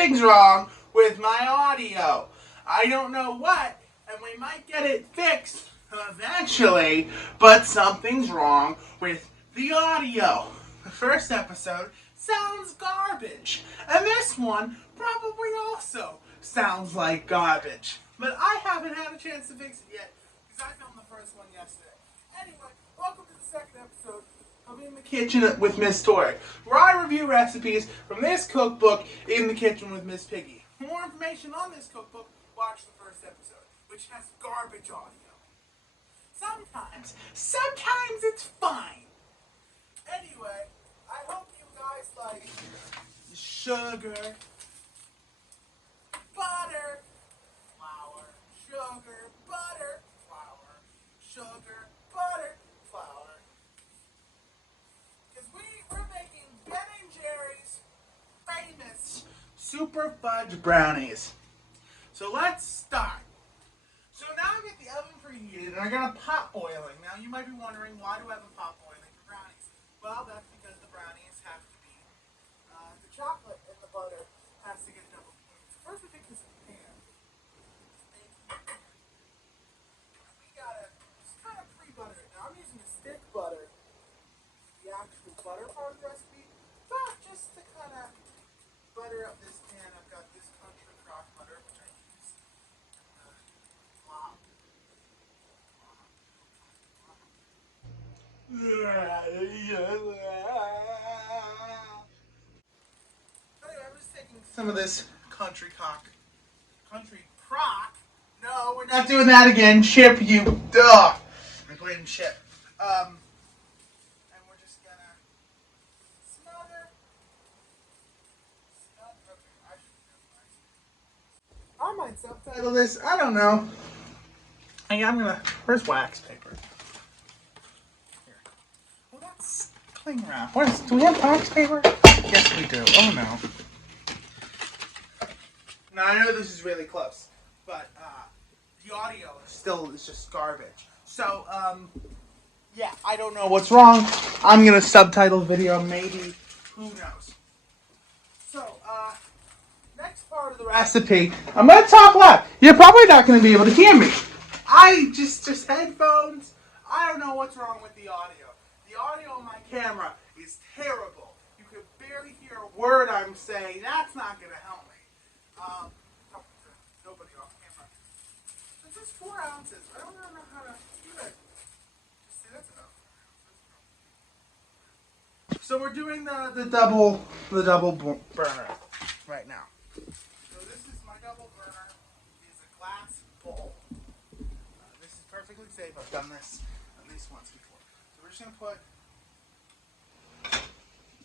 something's wrong with my audio. I don't know what, and we might get it fixed eventually, but something's wrong with the audio. The first episode sounds garbage, and this one probably also sounds like garbage. But I haven't had a chance to fix it yet, because I filmed the first one yesterday. Anyway, welcome to the second episode of In the Kitchen with Miss Tori, where I review recipes from this cookbook, In the Kitchen with Miss Piggy. For more information on this cookbook, watch the first episode, which has garbage audio. Sometimes it's fine. Anyway, I hope you guys like sugar, butter, flour, sugar, butter, flour, sugar, butter, flour. Because we're making Ben and Jerry's famous super fudge brownies. So let's start. So now I get the oven preheated and I got a pot boiling. Now you might be wondering, why do I have a pot boiling for brownies? Well, that's because the brownies have to be, the chocolate and the butter has to get double cooked. First we take this pan. We gotta just kind of pre-butter it. Now I'm using a stick butter, the actual butter part of the recipe, but just to kind of butter up this pan, I've got this country crock butter, which I use. Anyway, I'm just taking some of this country crock. No, we're not doing that again. Chip, you duh. I blame Chip. And we're just gonna smother. Okay, I might subtitle this. I don't know. I'm gonna. Where's wax paper? Here. Well, that's cling wrap. Do we have wax paper? Yes, we do. Oh no. Now I know this is really close, but the audio is just garbage. So yeah, I don't know what's wrong. I'm gonna subtitle the video, maybe. Who knows? So next part of the recipe, I'm gonna talk loud. You're probably not gonna be able to hear me. I just headphones. I don't know what's wrong with the audio. The audio on my camera is terrible. You can barely hear a word I'm saying. That's not gonna help me. Nobody off camera. It's just 4 ounces. I don't really know how to do it. See, that's enough. So we're doing the double burner right now. So this is my double burner. It's a glass bowl. This is perfectly safe. I've done this at least once before. So we're just gonna put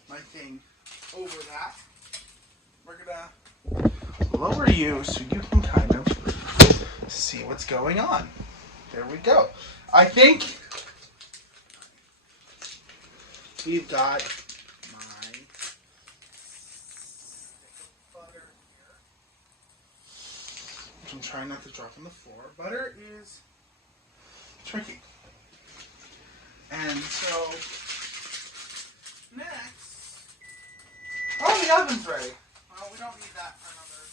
my thing over that. We're gonna lower you so you can kind of see what's going on. There we go. I think we've got my stick of butter here. I'm trying not to drop on the floor. Butter is tricky. And so next, the oven's ready. Well, we don't need that for another.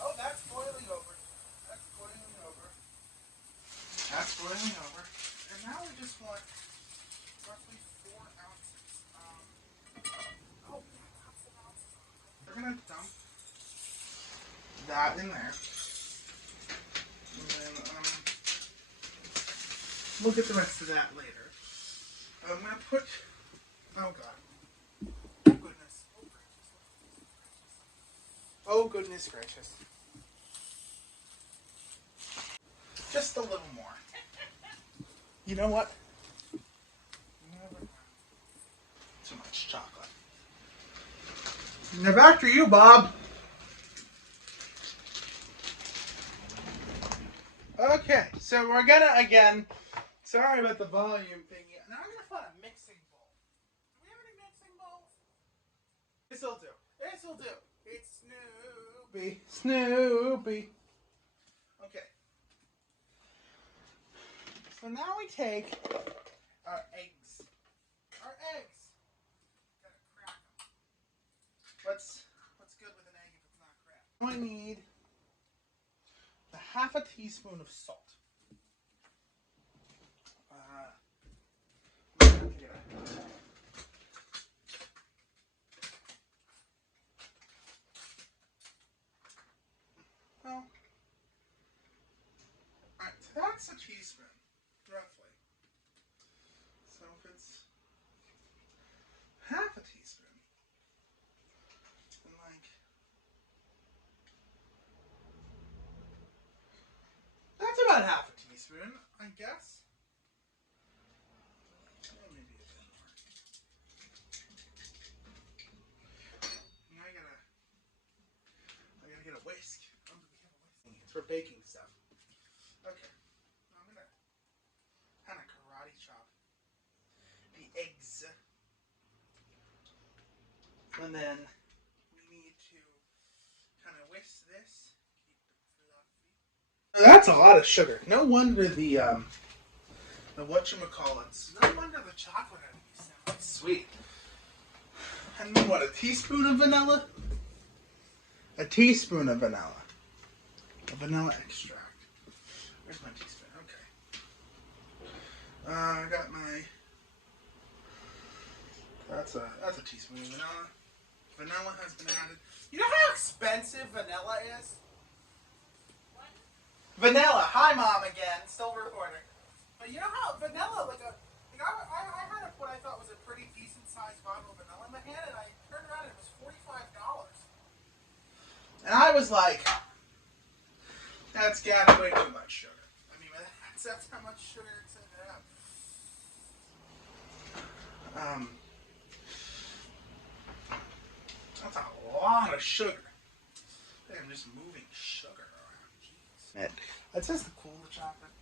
Oh, that's boiling over. That's boiling over. That's boiling over. And now we just want roughly 4 ounces. Lots of ounces. We're gonna dump that in there. And then we'll get the rest of that later. I'm gonna put. Oh god. Oh goodness. Oh goodness gracious. Just a little more. You know what? Too much chocolate. Now back to you, Bob. Okay, so we're gonna again. Sorry about the volume thing. Now I'm gonna find a mixing bowl. Do we have any mixing bowls? This'll do. This'll do. It's Snoopy. Snoopy. Okay. So now we take our eggs. Our eggs. Gotta crack them. What's good with an egg if it's not cracked? I need a half a teaspoon of salt. Well, alright, so that's a teaspoon, roughly. So if it's half a teaspoon, then that's about half a teaspoon, I guess. Or maybe a bit more. Now I gotta get a whisk. Oh, do we have a whisk? It's for baking stuff. Okay. I'm gonna kind of karate chop the eggs. And then we need to kind of whisk this. Keep it fluffy. That's a lot of sugar. No wonder the whatchamacallits. No wonder the chocolate had to be semi-sweet. And then what, a teaspoon of vanilla? A teaspoon of vanilla. A vanilla extract. Where's my teaspoon? Okay. I got my... That's a teaspoon of vanilla. Vanilla has been added. You know how expensive vanilla is? What? Vanilla. Hi, Mom, again. Still recording. But you know how vanilla, I had what I thought was a pretty decent sized bottle of vanilla in my hand, and I turned around and it was $45. And I was like, that's got way too much sugar. I mean, that's how much sugar it's in it. That's a lot of sugar. I'm just moving sugar around. Jeez. It's just the cool chocolate.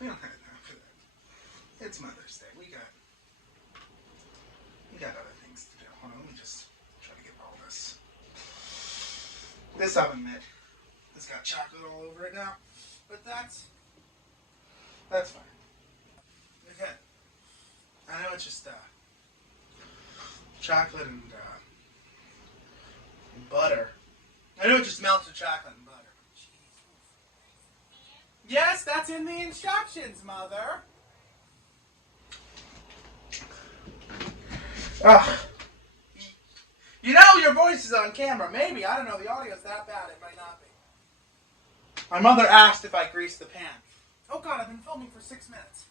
We don't have enough for that. It's Mother's Day. We got other things to do. Hold on, let me just try to get all this. This oven mitt has got chocolate all over it now, but that's fine. Again, I know it's just chocolate and butter. I know it just melted chocolate and butter. Yes, that's in the instructions, Mother. Ugh. You know your voice is on camera. Maybe. I don't know. The audio's that bad. It might not be. My mother asked if I greased the pan. Oh, God. I've been filming for 6 minutes.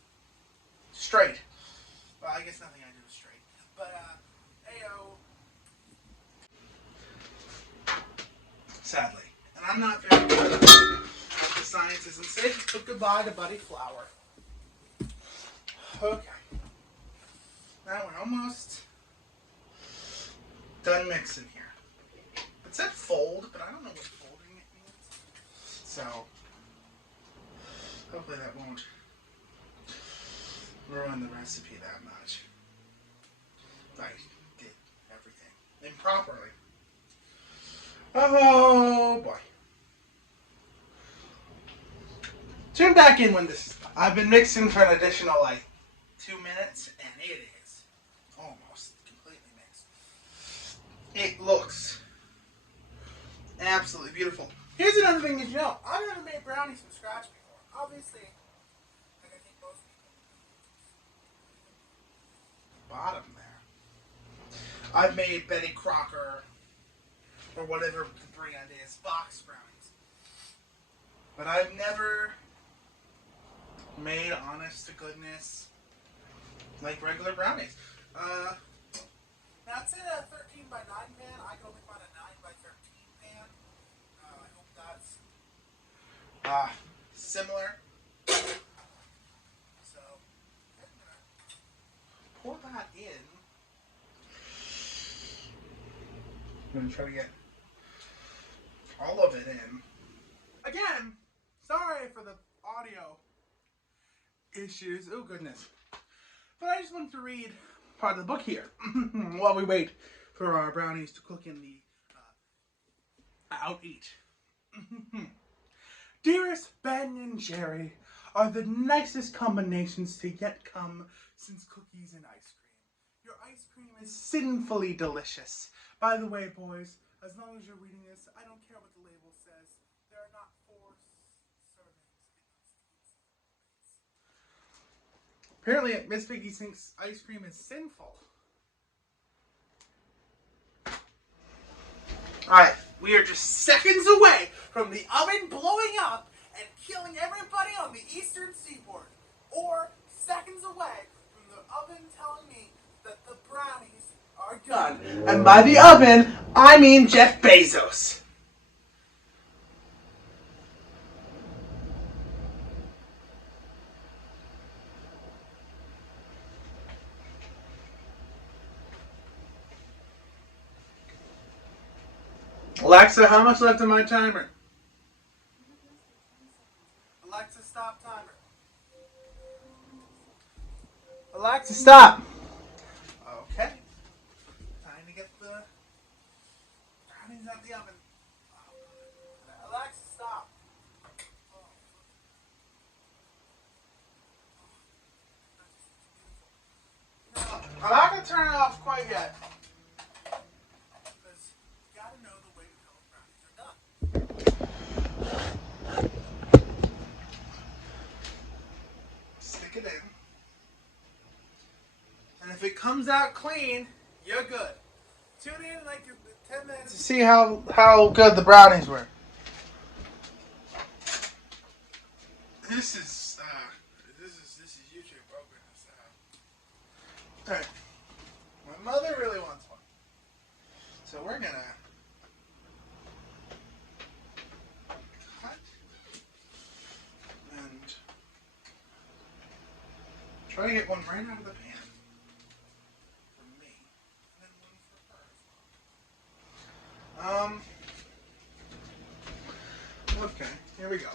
Straight. Well, I guess nothing I do is straight. But, ayo. Sadly. And I'm not very good at the sciences and safe. But goodbye to Buddy Flower. Okay. Now we're almost done mixing here. It said fold, but I don't know what folding it means. So, hopefully that won't ruin the recipe that much. I did everything improperly. Oh boy. Tune back in when this is done. I've been mixing for an additional 2 minutes, and it is almost completely mixed. It looks absolutely beautiful. Here's another thing that you know. I've never made brownies from scratch before. Obviously, I think most people. Bottom there. I've made Betty Crocker or whatever the brand is, box brownies. But I've never made honest to goodness regular brownies. That's in a 13 by 9 pan. I can only find a 9 by 13 pan. I hope that's similar. So I'm gonna pour that in. I'm gonna try to get all of it in. Again, sorry for the audio issues. Oh goodness. But I just wanted to read part of the book here while we wait for our brownies to cook in the out-eat. Dearest Ben and Jerry are the nicest combinations to yet come since cookies and ice cream. your ice cream is sinfully delicious. By the way, boys, as long as you're reading this, I don't care what the label says. There are not 4 servings. Apparently, Miss Piggy thinks ice cream is sinful. Alright, we are just seconds away from the oven blowing up and killing everybody on the eastern seaboard. Or seconds away from the oven telling me that the brownies are done. And by the oven, I mean Jeff Bezos. Alexa, how much left in my timer? Alexa, stop timer. Alexa, stop. Okay. Time to get the brownies out of the oven. Alexa, stop. No, I'm not going to turn it off quite yet. Because you got to know the way to tell if brownies are done. Stick it in. And if it comes out clean, you're good. Tune in like 10 minutes to see how good the brownies were. This is YouTube. Oh goodness. Alright. My mother really wants one. So we're gonna cut and try to get one right out of the pan for me, and then one for her. Okay, here we go.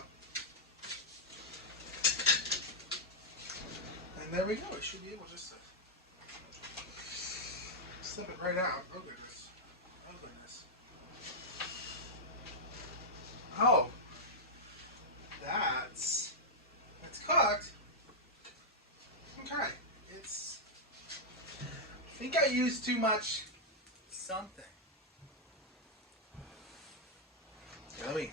And there we go. We should be able just to slip it right out. Oh goodness. Oh goodness. Oh. It's cooked. Okay. I think I used too much something. Let me.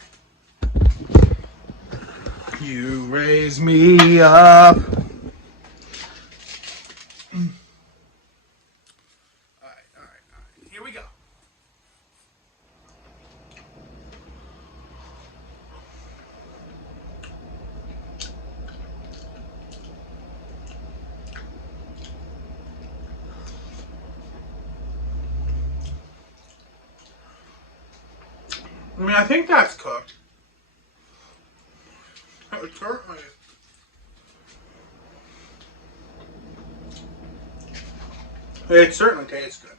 You raise me up. Alright. Here we go. I mean, I think that's cooked. It certainly. It certainly tastes good.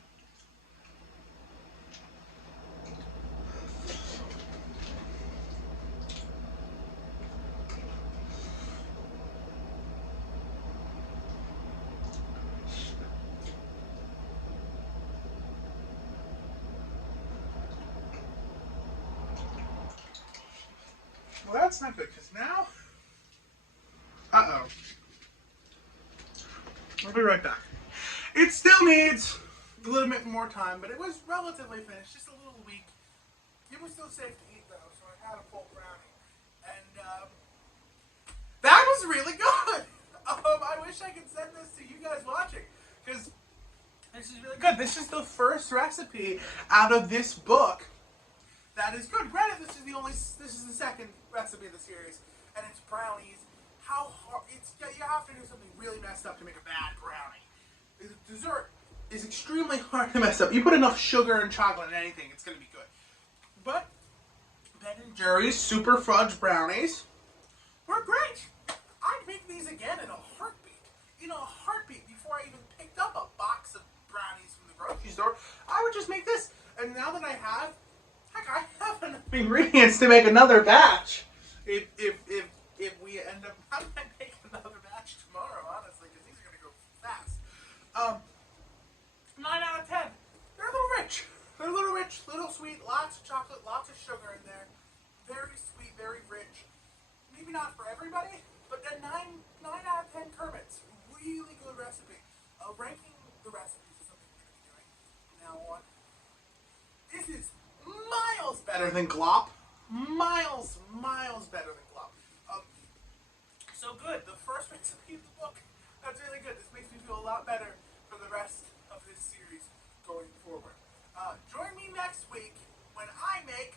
Well, that's not good, because now... Uh-oh. I'll be right back. It still needs a little bit more time, but it was relatively finished, just a little weak. It was still safe to eat, though, so I had a full brownie. And, that was really good! I wish I could send this to you guys watching, because this is really good. This is the first recipe out of this book that is good. Granted, this is the second recipe of the series, and it's brownies. How hard, you have to do something really messed up to make a bad brownie. The dessert is extremely hard to mess up. You put enough sugar and chocolate in anything, it's going to be good. But Ben and Jerry's Super Fudge Brownies were great. I'd make these again in a heartbeat. In a heartbeat, before I even picked up a box of brownies from the grocery store, I would just make this. And now that I have enough ingredients to make another batch. If we end up, I might make another batch tomorrow, honestly, because these are going to go fast. 9 out of 10. They're a little rich. They're a little rich, little sweet, lots of chocolate, lots of sugar in there. Very sweet, very rich. Maybe not for everybody, but then 9 out of 10 Kermits. Really good recipe. Ranking the recipes is something we're going to be doing from now on. This is miles better than glop. Miles better than glop. So good. The first recipe of the book, that's really good. This makes me feel a lot better for the rest of this series going forward. Join me next week when I make